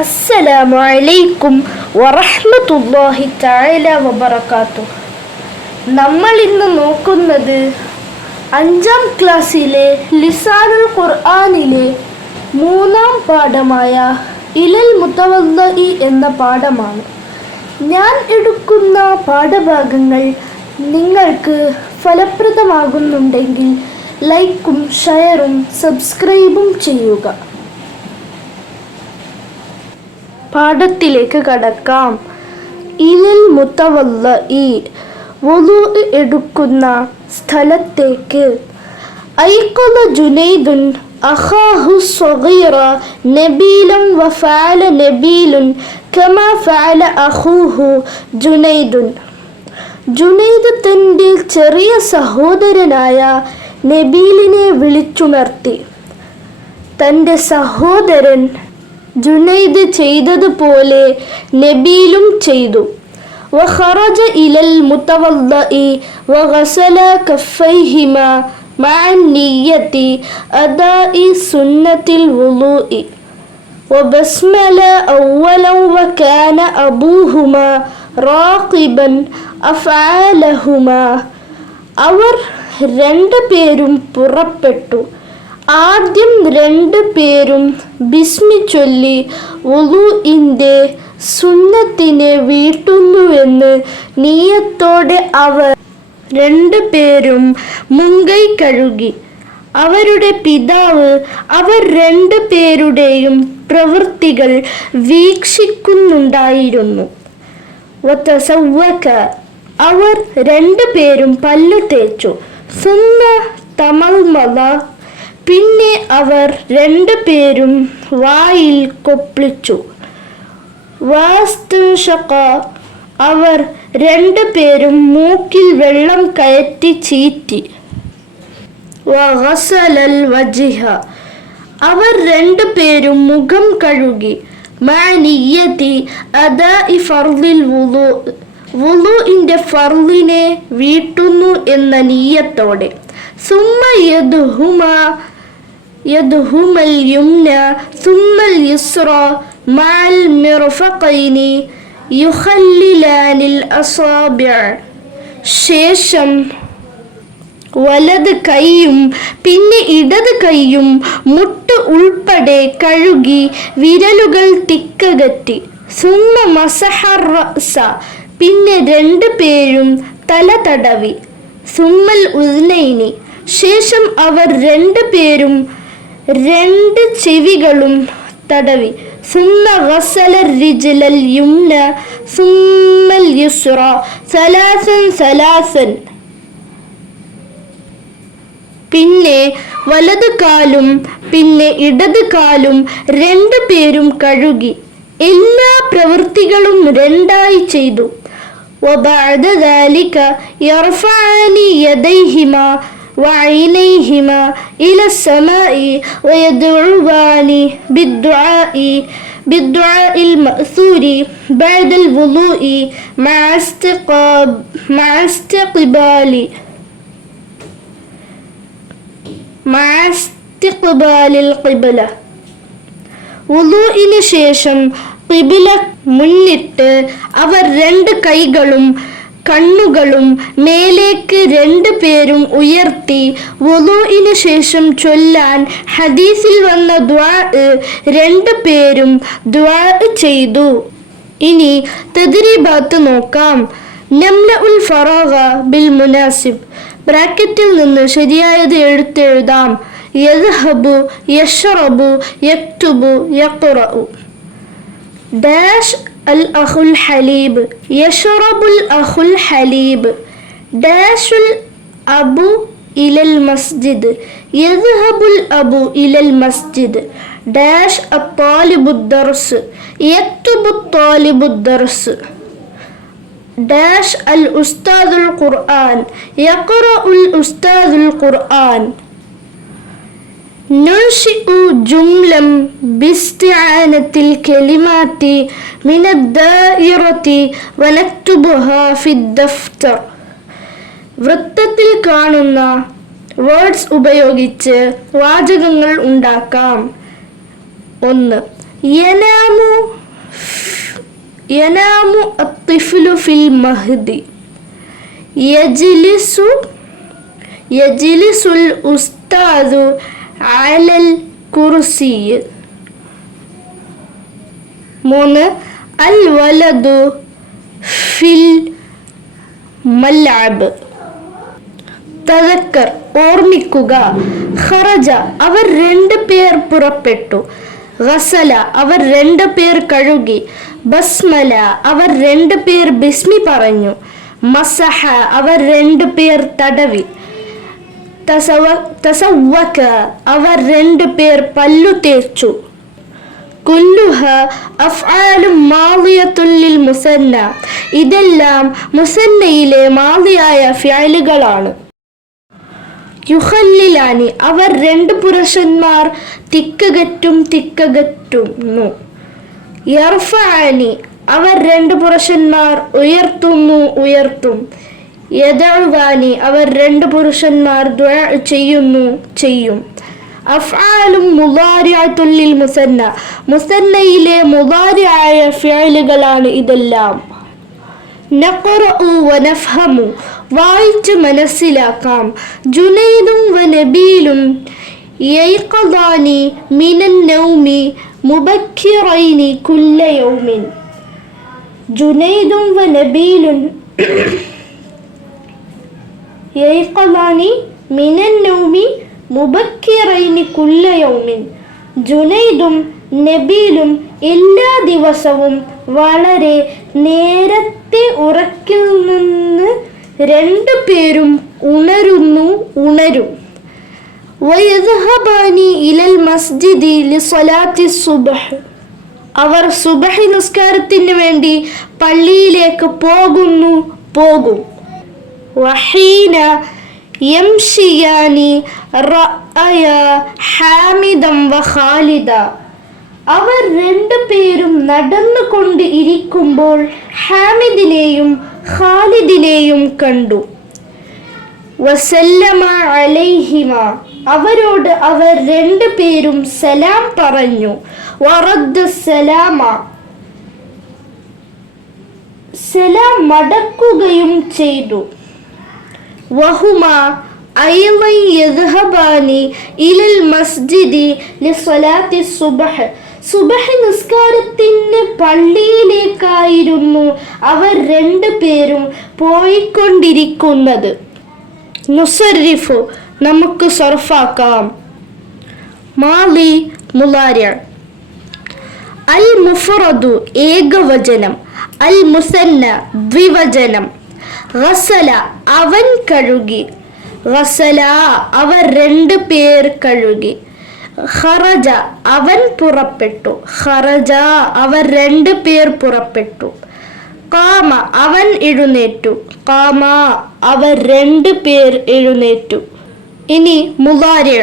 അസ്സലാമു അലൈക്കും വറഹ്മത്തുള്ളാഹി തആല വബറകാതുഹു. നമ്മൾ ഇന്ന് നോക്കുന്നത് 5ാം ക്ലാസ്സിലെ ലിസാനുൽ ഖുർആനിലെ 3ാം പാഠമായ ഇലൽ മുതവദ്ദിഇ എന്ന പാഠമാണ്. ഞാൻ എടുക്കുന്ന പാഠഭാഗങ്ങൾ നിങ്ങൾക്ക് ഫലപ്രദമാകുന്നുണ്ടെങ്കിൽ ലൈക്കും ഷെയറും സബ്സ്ക്രൈബും ചെയ്യുക. പാഠത്തിലേക്ക് കടക്കാം. ഇലൽ മുതവദ്ദിഇ വുളൂ എടുക്കുന്ന സ്ഥലത്തേക്ക്. ഐഖദ ജുനൈദുൻ അഖാഹു സ്വഗീറ നബീലൻ വഫഅല നബീലുൻ കമാ ഫഅല അഖൂഹു ജുനൈദുൻ. ജുനൈദ് തൻ്റെ ചെറിയ സഹോദരനായ നബീലിനെ വിളിച്ചുണർത്തി. തൻ്റെ സഹോദരൻ ജുനൈദ് ചെയ്തതുപോലെ നബീലും ചെയ്തു. വഖറജ ഇലൽ മുതവദ്ദിഇ വഗസല കഫൈഹിമാ മഅ നിയ്യതി അദാഇ സുന്നത്തിൽ വുളൂഇ വബസ്മല അവ്വലൻ വകാന അബൂഹുമാ റാഖിബൻ അഫ്ആലഹുമാ. അവർ രണ്ടുപേരും പുറപ്പെട്ടു. ആദ്യം രണ്ടുപേരും ബിസ്മി ചൊല്ലി വുളൂഇന്റെ സുന്നത്തിനെ വീട്ടുന്നുവെന്ന് നിയ്യത്തോടെ അവർ രണ്ടുപേരും മുങ്കൈ കഴുകി. അവരുടെ പിതാവ് അവർ രണ്ടുപേരുടെയും പ്രവൃത്തികൾ വീക്ഷിക്കുന്നുണ്ടായിരുന്നു. വതസവ്വക അവർ രണ്ടുപേരും പല്ലു തേച്ചു. സുമ്മ തമൽമള പിന്നെ അവർ രണ്ടുപേരും വായിൽ കൊപ്പിളിച്ചു. വസ്തൻഷഖ അവർ രണ്ടുപേരും മൂക്കിൽ വെള്ളം കയറ്റി ചീറ്റി. വഗസലൽ വജ്ഹ അവർ രണ്ടുപേരും മുഖം കഴുകി. മഅ നിയ്യതി അദാഇ ഫർളിൽ വുളൂ വുളൂഇന്റെ ഫർളിനെ വീട്ടുന്നു എന്ന നിയ്യത്തോടെ. സുമ്മ യദ്ഹുമൽ യുംന സുമ്മൽ യുസ്ര മഅൽ മിർഫഖൈനി യുഖല്ലിലാനിൽ അസാബിഅ ശേഷം വലത് കൈയും പിന്നെ ഇടത് കൈയും മുട്ട് ഉൾപ്പെടെ കഴുകി വിരലുകൾ തിക്കകറ്റി. സുമ്മ മസഹർ റഅസ പിന്നെ രണ്ടുപേരും തല തടവി. സുമ്മൽ ഉദ്നൈനി ശേഷം അവർ രണ്ടുപേരും രണ്ട് ചെവികളും തടവി. സുമ്മ ഗസല റിജ്ലൽ യുംന സുമ്മൽ യുസ്ര സലാസൻ സലാസൻ പിന്നെ വലത് കാലും പിന്നെ ഇടത് കാലും രണ്ടുപേരും കഴുകി. എല്ലാ പ്രവൃത്തികളും രണ്ടായി ചെയ്തു. وبعد ذلك يرفعان يديهما وعينيهما إلى السماء ويدعوان بالدعاء المأثور بعد الوضوء مع استقبال القبلة. വുളൂഇന് ശേഷം ഖിബില മുന്നിട്ട് അവർ രണ്ട് കൈകളും കണ്ണുകളും മേലേക്ക് രണ്ടുപേരും ഉയർത്തി വുളൂഇന് ശേഷം ചൊല്ലാൻ ഹദീസിൽ വന്ന ദുആ രണ്ടുപേരും ദുആ ചെയ്തു. ഇനി തദ്രീബാത്ത് നോക്കാം. നംലഉൽ ഫറാഗ ബിൽ മുനാസിബ് ബ്രാക്കറ്റിൽ നിന്ന് ശരിയായത് എഴുതാം. യദ്ഹബു യശ്റബു യക്തുബു യഖ്റഉ. ഡാഷ് അൽ അഖുൽ ഹലീബ് യശ്റബുൽ അഖുൽ ഹലീബ്. ഡാഷുൽ അബു ഇലൽ മസ്ജിദ് യദ്ഹബുൽ അബു ഇലൽ മസ്ജിദ്. ഡാഷ് അത്താലിബുദ് ദർസ് യക്തുബുത് താലിബുദ് ദർസ്. ഡാഷ് അൽ ഉസ്താദുൽ ഖുർആൻ യഖ്റഉൽ ഉസ്താദുൽ ഖുർആൻ. ننشئ جملا باستعانة الكلمات من الدائرة ونكتبها في الدفتر. വൃത്തത്തിൽ കാണുന്ന വേർഡ്സ് ഉപയോഗിച്ച് വാചകങ്ങൾ ഉണ്ടാക്കാം. 1. യനാമു യനാമു അത്തിഫ്ലു ഫിൽ മഹ്ദി യജ്ലിസുൽ ഉസ്താദു അലൽ കുർസി. 3 അൽ വലദു ഫിൽ മൽഅബ്. തദക്കർ ഓർമ്മിക്കുക. ഖറജ അവർ 2 പേർ പുറപ്പെട്ടു. ഗസല അവർ 2 പേർ കഴുകി. ബസ്മല അവർ 2 പേർ ബിസ്മി പറഞ്ഞു. മസഹ അവർ 2 പേർ തടവി. തസവ്വക അവർ 2 പേർ പല്ലു തേച്ചു. കുല്ലുഹ അഫ്ആലു മാദിയത്തുൽ ലിൽ മുസന്ന ഇതെല്ലാം മുസന്നയിലെ മാദിയായ ഫിഅലുകളാണ്. യുഖല്ലിലാനി അവർ 2 പുരുഷന്മാർ തിക്കകറ്റുന്നു. യർഫഅനി അവർ 2 പുരുഷന്മാർ ഉയർത്തും. യദഉവാനി അവർ 2 പുരുഷന്മാർ ദുആ ചെയ്യും. അഫ്ആലും മുദാരിഅത്തുൽ ലിൽ മുസന്ന മുസന്നയിലെ മുദാരിഅയ ഫിഅലുകളാണ് ഇതെല്ലാം. നഖറഉ വനഫ്ഹമു വായിച്ച് മനസ്സിലാക്കാം. ജുനൈദും വനബീലും യഖദാനി മിനൻ നൗമി മുബക്കിറൈനി കുല്ല യൗമിൻ. ജുനൈദും വനബീലും യഖദാനി മിനൻ നൗമി മുബക്കിറൈനി കുല്ല യൗമിൻ. ജുനൈദും നബീലും എല്ലാ ദിവസവും വളരെ നേരത്തെ ഉറക്കിൽ നിന്ന് 2 പേരും ഉണരും. വയദ്ഹബാനി ഇലൽ മസ്ജിദി ലിസ്വലാത്തി സുബ്ഹ് അവർ സുബ്ഹി നിസ്കാരത്തിന് വേണ്ടി പള്ളിയിലേക്ക് പോകും. വഹീന യംശിയാനി റഅയ ഹാമിദൻ വഖാലിദ അവർ 2 പേരും നടന്നുകൊണ്ട് ഇരിക്കുമ്പോൾ ഹാമിദിനെയും ഖാലിദിനെയും കണ്ടു. വസല്ലമ അലൈഹിമ അവരോട് അവർ 2 പേരും സലാം പറഞ്ഞു. വറദ്ദ സലാമ സലാം മടക്കുകയും ചെയ്തു. വഹുമ അയ്ളൻ യദ്ഹബാനി ഇലൽ മസ്ജിദി ലിസ്വലാത്തി സുബ്ഹ് സുബ്ഹ് നിസ്കാരത്തിന് പള്ളിയിലേക്കായിരുന്നു അവർ 2 പേരും പോയിക്കൊണ്ടിരിക്കുന്നത്. നുസർരിഫു നമുക്ക് സർഫാക്കാം. മാളി മുളാരി. അൽ മുഫ്റദു ഏകവചനം. അൽ മുസന്ന ദ്വിവചനം. ഗസല അവൻ കഴുകി. ഗസല അവർ 2 പേർ കഴുകി. ഖറജ അവൻ പുറപ്പെട്ടു. ഖറജ അവർ 2 പേർ പുറപ്പെട്ടു. ഖാമ അവൻ എഴുന്നേറ്റു. ഖാമ അവർ 2 പേർ എഴുന്നേറ്റു. ഇനി മുളാരി.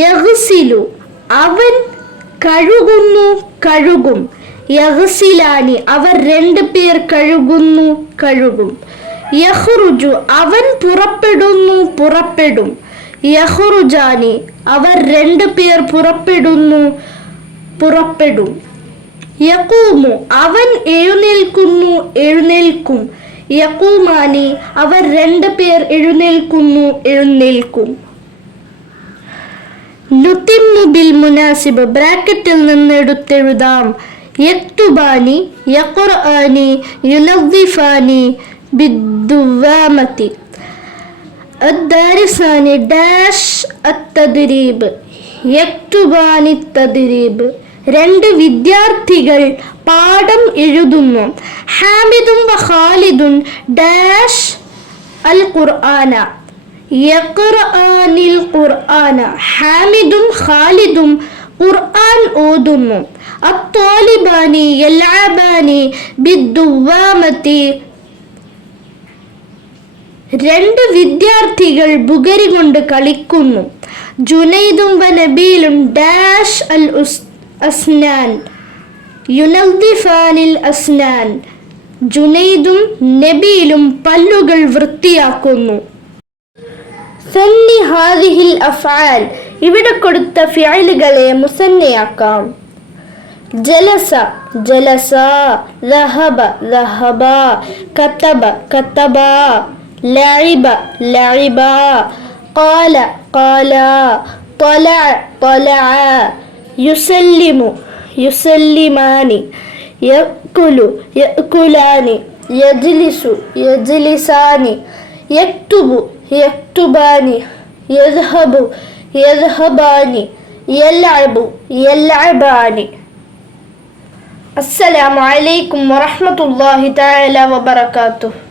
യഗ്സിലു അവൻ കഴുകും. യഗ്സിലാനി അവർ 2 പേർ കഴുകും. യഖ്റുജു അവൻ പുറപ്പെടും. യഖ്റുജാനി അവർ 2 പേർ പുറപ്പെടും. യഖൂമു അവൻ എഴുന്നേൽക്കും. യഖൂമാനി അവർ 2 പേർ എഴുന്നേൽക്കും. നുതിമ്മു ബിൽ മുനാസിബ് ബ്രാക്കറ്റിൽ നിന്ന് എടുത്തെഴുതാം. യക്തുബാനി യഖ്റആനി യുനദ്ദിഫാനി ബിദ്ദുവാമതി. അദ്ദാരിസാനി ഡാഷ് അത്തദ്രീബ് യക്തുബാനി തദ്രീബ് 2 വിദ്യാർത്ഥികൾ പാഠം എഴുതുന്നു. ഹാമിദും ഖാലിദുൻ ഡാഷ് അൽ ഖുർആന യഖ്റആനിൽ ഖുർആന ഹാമിദും ഖാലിദും ഖുർആൻ ഓതുന്നു. അത്വാലിബാനി യൽഅബാനി ബിദ്ദുവാമതി 2 വിദ്യാർത്ഥികൾ ബുഗരി കൊണ്ട് കളിക്കുന്നു. ജുനൈദും വനബീലും ഡാഷ് അൽ അസ്നാൻ യുനദ്ദിഫാനിൽ അസ്നാൻ ജുനൈദും നബീലും പല്ലുകൾ വൃത്തിയാക്കുന്നു. സന്നി ഹാദിഹിൽ അഫ്ആൽ ഇവിടെ കൊടുത്ത ഫിഅലുകളെ മുസന്നയാക്കാം. ജലസ ജലസ, ذهب ذهبا, كتب كتبا, لعب لعبا, قال قالا, طلع طلعا, يسلم يسلمان, يأكل يأكلان, يجلس يجلسان, يكتب يكتبان, يذهب يذهبان, يلعب يلعبان. السلام عليكم ورحمة الله تعالى وبركاته.